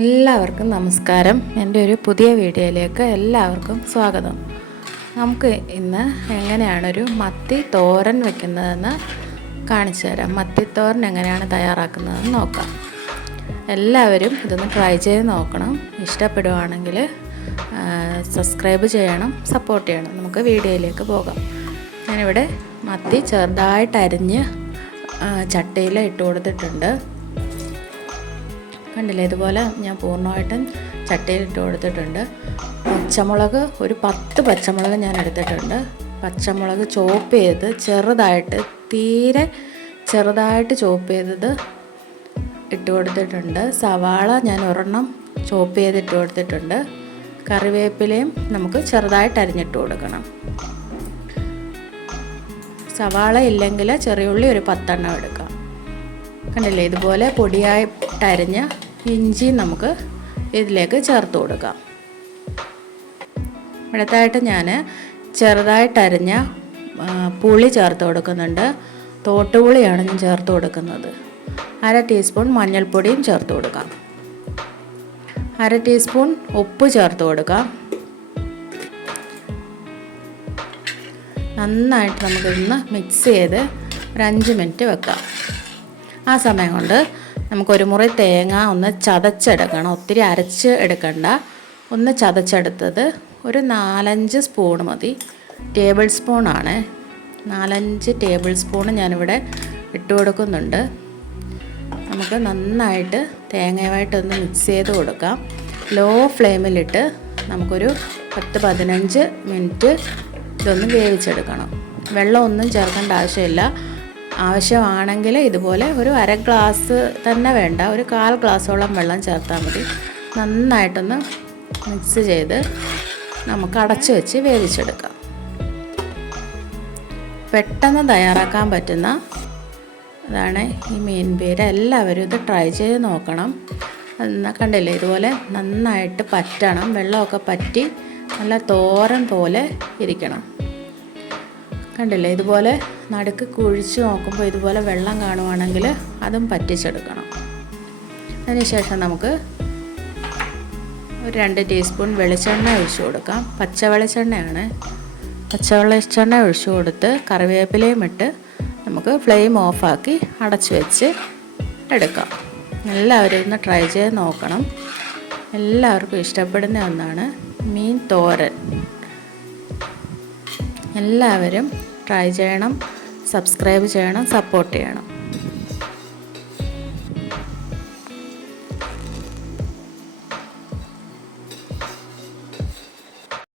എല്ലാവർക്കും നമസ്കാരം. എൻ്റെ ഒരു പുതിയ വീഡിയോയിലേക്ക് എല്ലാവർക്കും സ്വാഗതം. നമുക്ക് ഇന്ന് എങ്ങനെയാണൊരു മത്തി തോരൻ വെക്കുന്നതെന്ന് കാണിച്ചു തരാം. മത്തിത്തോരൻ എങ്ങനെയാണ് തയ്യാറാക്കുന്നതെന്ന് നോക്കാം. എല്ലാവരും ഇതൊന്ന് ട്രൈ ചെയ്ത് നോക്കണം. ഇഷ്ടപ്പെടുവാണെങ്കിൽ സബ്സ്ക്രൈബ് ചെയ്യണം, സപ്പോർട്ട് ചെയ്യണം. നമുക്ക് വീഡിയോയിലേക്ക് പോകാം. ഞാനിവിടെ മത്തി ചെറുതായിട്ട് അരിഞ്ഞ് ചട്ടിയിൽ ഇട്ട് കൊടുത്തിട്ടുണ്ട്. കണ്ടില്ലേ, ഇതുപോലെ ഞാൻ പൂർണ്ണമായിട്ടും ചട്ടിയിൽ ഇട്ട് കൊടുത്തിട്ടുണ്ട്. പച്ചമുളക് ഒരു 10 പച്ചമുളക് ഞാൻ എടുത്തിട്ടുണ്ട്. പച്ചമുളക് ചോപ്പ് ചെയ്ത് ചെറുതായിട്ട്, തീരെ ചെറുതായിട്ട് ചോപ്പ് ചെയ്തത് ഇട്ട് കൊടുത്തിട്ടുണ്ട്. സവാള ഞാൻ ഒരെണ്ണം ചോപ്പ് ചെയ്ത് ഇട്ട് കൊടുത്തിട്ടുണ്ട്. കറിവേപ്പിലയും നമുക്ക് ചെറുതായിട്ട് അരിഞ്ഞിട്ട് കൊടുക്കണം. സവാള ഇല്ലെങ്കിൽ ചെറിയുള്ളി ഒരു 10 എണ്ണം എടുക്കാം. കണ്ടില്ലേ, ഇതുപോലെ പൊടിയായിട്ട് അരിഞ്ഞ ഇഞ്ചി നമുക്ക് ഇതിലേക്ക് ചേർത്ത് കൊടുക്കാം. അടുത്തായിട്ട് ഞാൻ ചെറുതായിട്ട് അരിഞ്ഞ പുളി ചേർത്ത് കൊടുക്കുന്നുണ്ട്. തോട്ടുപുളിയാണ് ഞാൻ ചേർത്ത് കൊടുക്കുന്നത്. 1/2 ടീസ്പൂൺ മഞ്ഞൾപ്പൊടിയും ചേർത്ത് കൊടുക്കാം. 1/2 ടീസ്പൂൺ ഉപ്പ് ചേർത്ത് കൊടുക്കാം. നന്നായിട്ട് നമുക്കിതൊന്ന് മിക്സ് ചെയ്ത് ഒരു 5 മിനിറ്റ് വെക്കാം. ആ സമയം കൊണ്ട് നമുക്കൊരു മുറി തേങ്ങ ഒന്ന് ചതച്ചെടുക്കണം. ഒത്തിരി അരച്ച് എടുക്കണ്ട, ഒന്ന് ചതച്ചെടുത്തത് ഒരു 4-5 സ്പൂൺ മതി. ടേബിൾ സ്പൂണാണ്, 4-5 ടേബിൾ സ്പൂൺ ഞാനിവിടെ ഇട്ട് കൊടുക്കുന്നുണ്ട്. നമുക്ക് നന്നായിട്ട് തേങ്ങയുമായിട്ടൊന്ന് മിക്സ് ചെയ്ത് കൊടുക്കാം. ലോ ഫ്ലെയിമിലിട്ട് നമുക്കൊരു 10-15 മിനിറ്റ് ഇതൊന്ന് വേവിച്ചെടുക്കണം. വെള്ളമൊന്നും ചേർക്കേണ്ട ആവശ്യമില്ല. ആവശ്യമാണെങ്കിൽ ഇതുപോലെ ഒരു 1/2 ഗ്ലാസ് തന്നെ വേണ്ട, ഒരു 1/4 ഗ്ലാസോളം വെള്ളം ചേർത്താൽ മതി. നന്നായിട്ടൊന്ന് മിക്സ് ചെയ്ത് നമുക്ക് അടച്ച് വെച്ച് വേവിച്ചെടുക്കാം. പെട്ടെന്ന് തയ്യാറാക്കാൻ പറ്റുന്ന അതാണ് ഈ മീൻ പീര. എല്ലാവരും ഇത് ട്രൈ ചെയ്ത് നോക്കണം. കണ്ടില്ലേ, ഇതുപോലെ നന്നായിട്ട് പറ്റണം. വെള്ളമൊക്കെ പറ്റി നല്ല തോരൻ പോലെ ഇരിക്കണം. കണ്ടില്ലേ, ഇതുപോലെ നടുക്ക് കുഴിച്ച് നോക്കുമ്പോൾ ഇതുപോലെ വെള്ളം കാണുവാണെങ്കിൽ അതും പറ്റിച്ചെടുക്കണം. അതിനുശേഷം നമുക്ക് ഒരു 2 ടീസ്പൂൺ വെളിച്ചെണ്ണ ഒഴിച്ചു കൊടുക്കാം. പച്ച വെളിച്ചെണ്ണയാണ്. പച്ച വെളിച്ചെണ്ണ ഒഴിച്ചു കൊടുത്ത് കറിവേപ്പിലയും ഇട്ട് നമുക്ക് ഫ്ലെയിം ഓഫാക്കി അടച്ച് വെച്ച് എടുക്കാം. എല്ലാവരും ഒന്ന് ട്രൈ ചെയ്ത് നോക്കണം. എല്ലാവർക്കും ഇഷ്ടപ്പെടുന്ന ഒന്നാണ് മീൻ തോരൻ. എല്ലാവരും ട്രൈ ചെയ്യണം, സബ്സ്ക്രൈബ് ചെയ്യണം, സപ്പോർട്ട് ചെയ്യണം.